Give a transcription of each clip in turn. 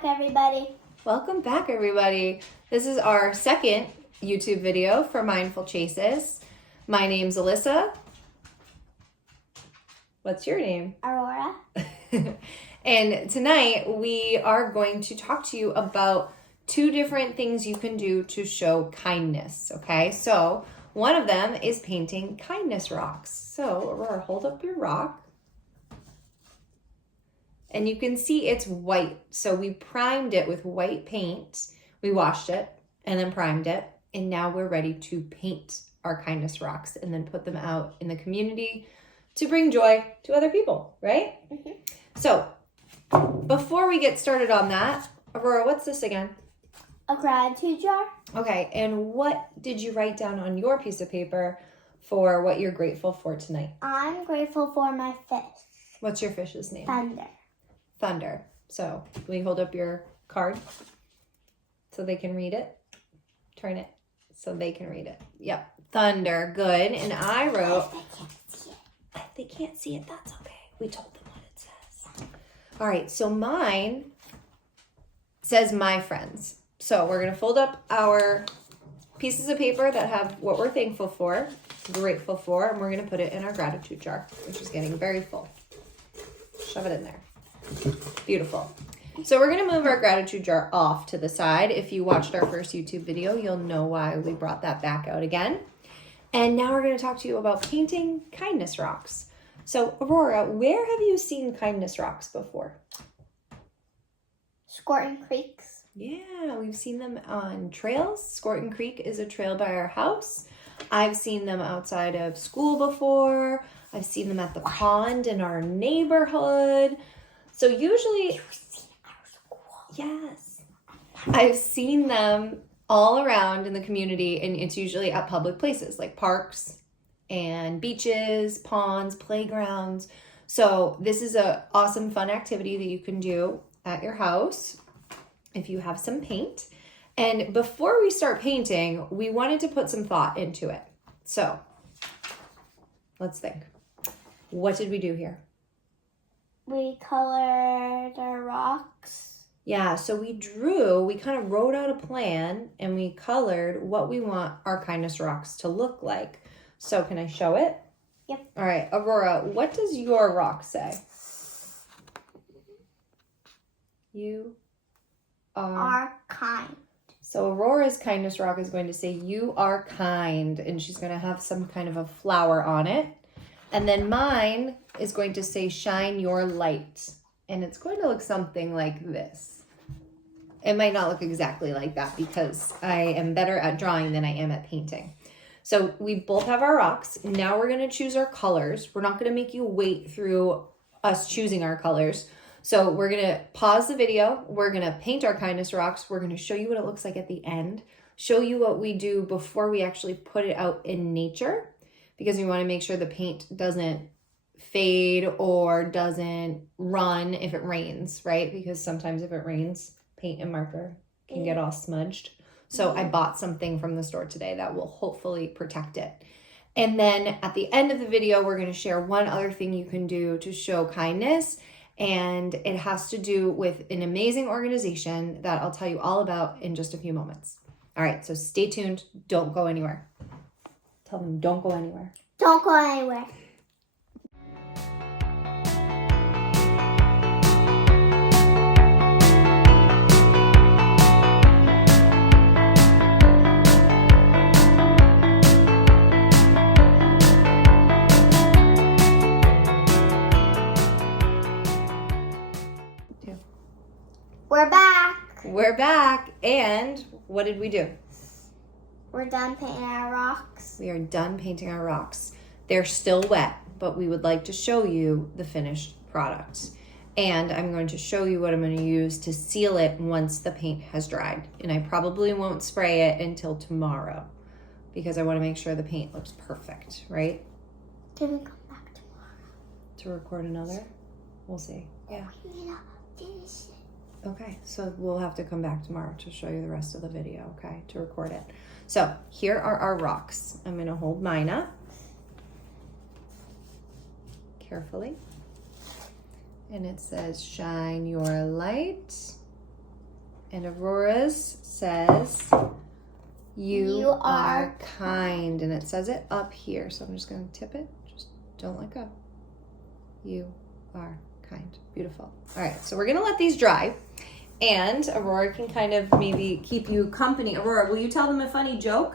back, everybody. Welcome back, everybody. This is our second YouTube video for Mindful Chases. My name's Alyssa. What's your name? Aurora. And tonight we are going to talk to you about two different things you can do to show kindness, okay? So one of them is painting kindness rocks. So Aurora, hold up your rock. And you can see it's white. So we primed it with white paint. We washed it and then primed it. And now we're ready to paint our kindness rocks and then put them out in the community to bring joy to other people, right? Mm-hmm. So before we get started on that, Aurora, what's this again? A gratitude jar. Okay, and what did you write down on your piece of paper for what you're grateful for tonight? I'm grateful for my fish. What's your fish's name? Thunder. Thunder. So will you hold up your card so they can read it? Turn it so they can read it. Yep. Thunder. Good. And I wrote... If they can't see it, that's okay. We told them what it says. All right. So mine says my friends. So we're going to fold up our pieces of paper that have what we're thankful for, grateful for, and we're going to put it in our gratitude jar, which is getting very full. Shove it in there. Beautiful. So we're going to move our gratitude jar off to the side. If you watched our first YouTube video, you'll know why we brought that back out again. And now we're going to talk to you about painting kindness rocks. So Aurora, where have you seen kindness rocks before? Squirtin' Creeks. Yeah, we've seen them on trails. Squirtin' Creek is a trail by our house. I've seen them outside of school before. I've seen them at the pond in our neighborhood. So usually, yes, I've seen them all around in the community, and it's usually at public places like parks and beaches, ponds, playgrounds. So this is an awesome, fun activity that you can do at your house if you have some paint. And before we start painting, we wanted to put some thought into it. So let's think. What did we do here? We colored our rocks. Yeah, so we kind of wrote out a plan and we colored what we want our kindness rocks to look like. So can I show it? Yep. All right, Aurora, what does your rock say? You Are kind. So Aurora's kindness rock is going to say, you are kind, and she's going to have some kind of a flower on it. And then mine is going to say, shine your light. And it's going to look something like this. It might not look exactly like that because I am better at drawing than I am at painting. So we both have our rocks. Now we're going to choose our colors. We're not going to make you wait through us choosing our colors. So we're going to pause the video. We're going to paint our kindness rocks. We're going to show you what it looks like at the end. Show you what we do before we actually put it out in nature, because we want to make sure the paint doesn't fade or doesn't run if it rains, right? Because sometimes if it rains, paint and marker can get all smudged. So I bought something from the store today that will hopefully protect it. And then at the end of the video, we're going to share one other thing you can do to show kindness. And it has to do with an amazing organization that I'll tell you all about in just a few moments. All right, so stay tuned. Don't go anywhere. Tell them don't go anywhere. Don't go anywhere. We're back. We're back. And what did we do? We're done painting our rocks. We are done painting our rocks. They're still wet, but we would like to show you the finished product. And I'm going to show you what I'm going to use to seal it once the paint has dried. And I probably won't spray it until tomorrow because I want to make sure the paint looks perfect, right? Can we come back tomorrow? To record another? We'll see. Yeah. We need to finish it. Okay, so we'll have to come back tomorrow to show you the rest of the video, okay, to record it. So here are our rocks. I'm going to hold mine up carefully. And it says, shine your light. And Aurora's says, you are kind. And it says it up here. So I'm just going to tip it. Just don't let go. You are kind. Beautiful. All right. So we're going to let these dry. And Aurora can kind of maybe keep you company. Aurora, will you tell them a funny joke?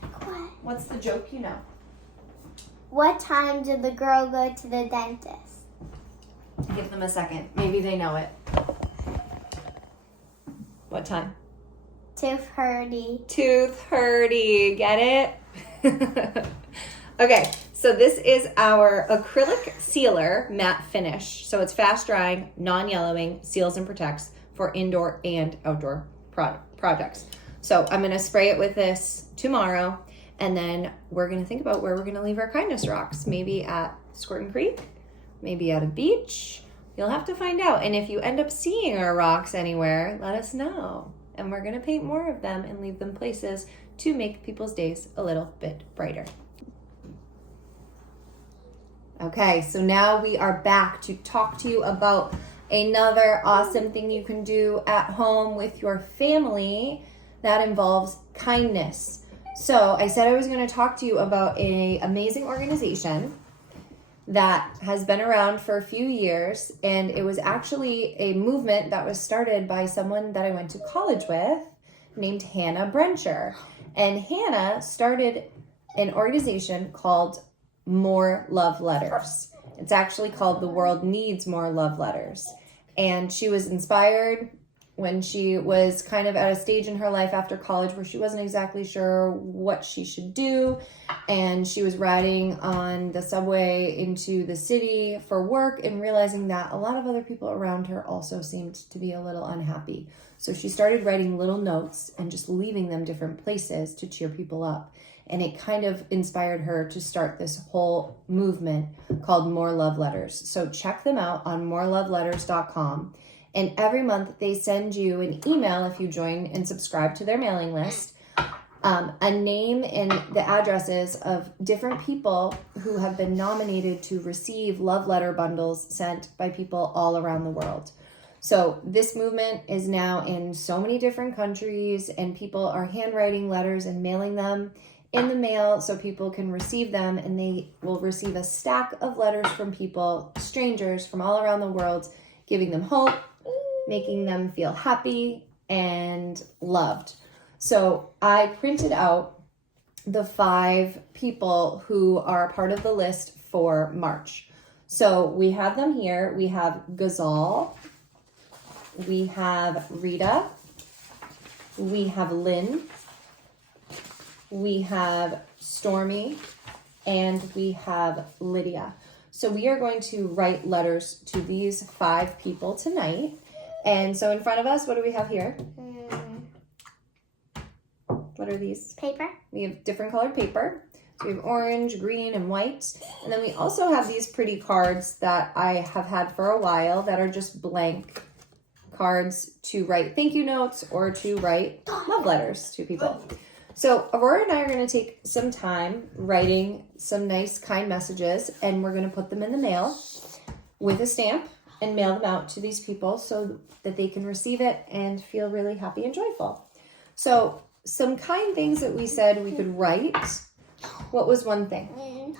What? What's the joke you know? What time did the girl go to the dentist? Give them a second. Maybe they know it. What time? 2:30. Tooth hurty. Get it? Okay, so this is our acrylic sealer matte finish. So it's fast drying, non-yellowing, seals and protects for indoor and outdoor projects. So I'm going to spray it with this tomorrow, and then we're going to think about where we're going to leave our kindness rocks. Maybe at Squirtin' Creek, maybe at a beach. You'll have to find out. And if you end up seeing our rocks anywhere, let us know. And we're going to paint more of them and leave them places to make people's days a little bit brighter. Okay, so now we are back to talk to you about another awesome thing you can do at home with your family that involves kindness. So I said I was going to talk to you about an amazing organization that has been around for a few years, and it was actually a movement that was started by someone that I went to college with named Hannah Brencher. And Hannah started an organization called More Love Letters. It's actually called The World Needs More Love Letters. And she was inspired when she was kind of at a stage in her life after college where she wasn't exactly sure what she should do. And she was riding on the subway into the city for work and realizing that a lot of other people around her also seemed to be a little unhappy. So she started writing little notes and just leaving them different places to cheer people up. And it kind of inspired her to start this whole movement called More Love Letters. So check them out on moreloveletters.com. And every month they send you an email if you join and subscribe to their mailing list, a name and the addresses of different people who have been nominated to receive love letter bundles sent by people all around the world. So this movement is now in so many different countries, and people are handwriting letters and mailing them in the mail so people can receive them, and they will receive a stack of letters from people, strangers from all around the world, giving them hope, making them feel happy and loved. So I printed out the 5 people who are part of the list for March. So we have them here. We have Ghazal, we have Rita, we have Lynn, we have Stormy, and we have Lydia. So we are going to write letters to these 5 people tonight. And so in front of us, what do we have here? What are these? Paper. We have different colored paper. So we have orange, green, and white. And then we also have these pretty cards that I have had for a while that are just blank cards to write thank you notes or to write love letters to people. So Aurora and I are going to take some time writing some nice, kind messages, and we're going to put them in the mail with a stamp and mail them out to these people so that they can receive it and feel really happy and joyful. So some kind things that we said we could write. What was one thing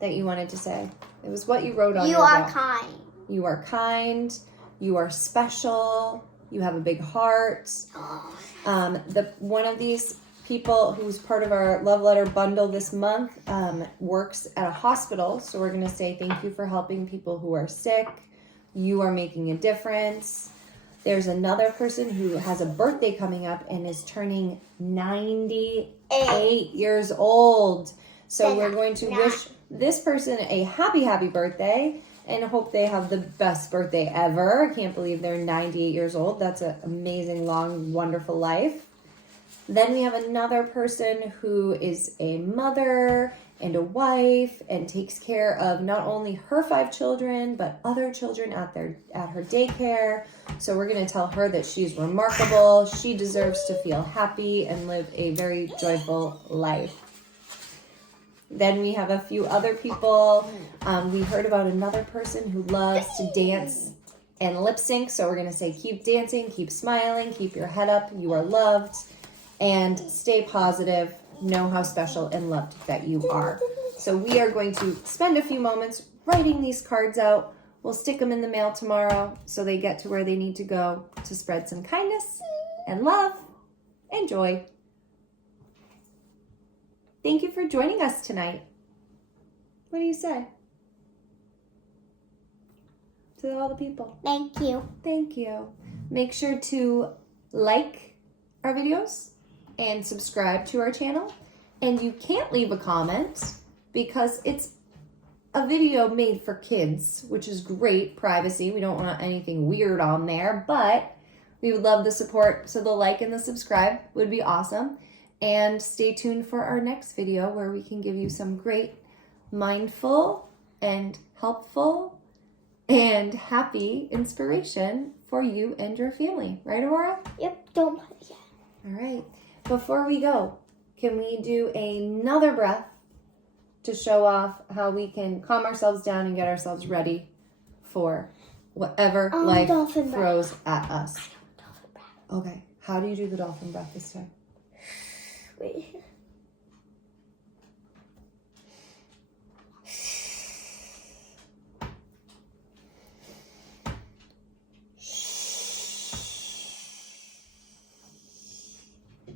that you wanted to say? It was what you wrote on You your are wall. kind. You are kind. You are special. You have a big heart. One of these people who's part of our love letter bundle this month works at a hospital. So we're going to say thank you for helping people who are sick. You are making a difference. There's another person who has a birthday coming up and is turning 98 years old. So we're going to wish this person a happy, happy birthday and hope they have the best birthday ever. I can't believe they're 98 years old. That's an amazing, long, wonderful life. Then we have another person who is a mother and a wife and takes care of not only her 5 children, but other children at her daycare. So we're going to tell her that she's remarkable. She deserves to feel happy and live a very joyful life. Then we have a few other people. We heard about another person who loves to dance and lip sync. So we're going to say keep dancing, keep smiling, keep your head up. You are loved. And stay positive. Know how special and loved that you are. So we are going to spend a few moments writing these cards out. We'll stick them in the mail tomorrow so they get to where they need to go to spread some kindness and love and joy. Thank you for joining us tonight. What do you say to all the people? Thank you. Thank you. Make sure to like our videos and subscribe to our channel. And you can't leave a comment because it's a video made for kids, which is great privacy. We don't want anything weird on there, but we would love the support. So the like and the subscribe would be awesome. And stay tuned for our next video where we can give you some great mindful and helpful and happy inspiration for you and your family. Right, Aurora? Yep, don't put it yet. All right. Before we go, can we do another breath to show off how we can calm ourselves down and get ourselves ready for whatever life dolphin breath. throws at us? Dolphin breath. Okay. How do you do the dolphin breath this time? Wait.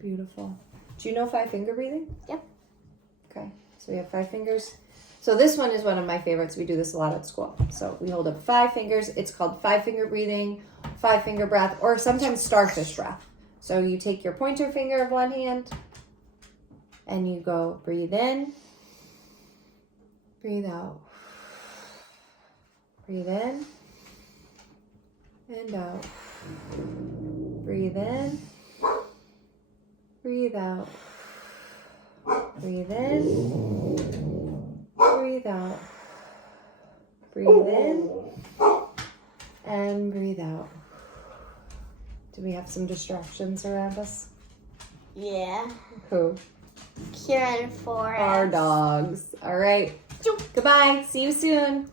Beautiful. Do you know 5-finger breathing? Yep. Okay. So we have 5 fingers. So this one is one of my favorites. We do this a lot at school. So we hold up 5 fingers. It's called 5-finger breathing, 5-finger breath, or sometimes starfish breath. So you take your pointer finger of one hand and you go breathe in, breathe out, breathe in and out, breathe in, breathe out, breathe in, breathe out, breathe in, and breathe out. Do we have some distractions around us? Yeah. Who? Kieran Forrest. Our dogs. All right. Goodbye. See you soon.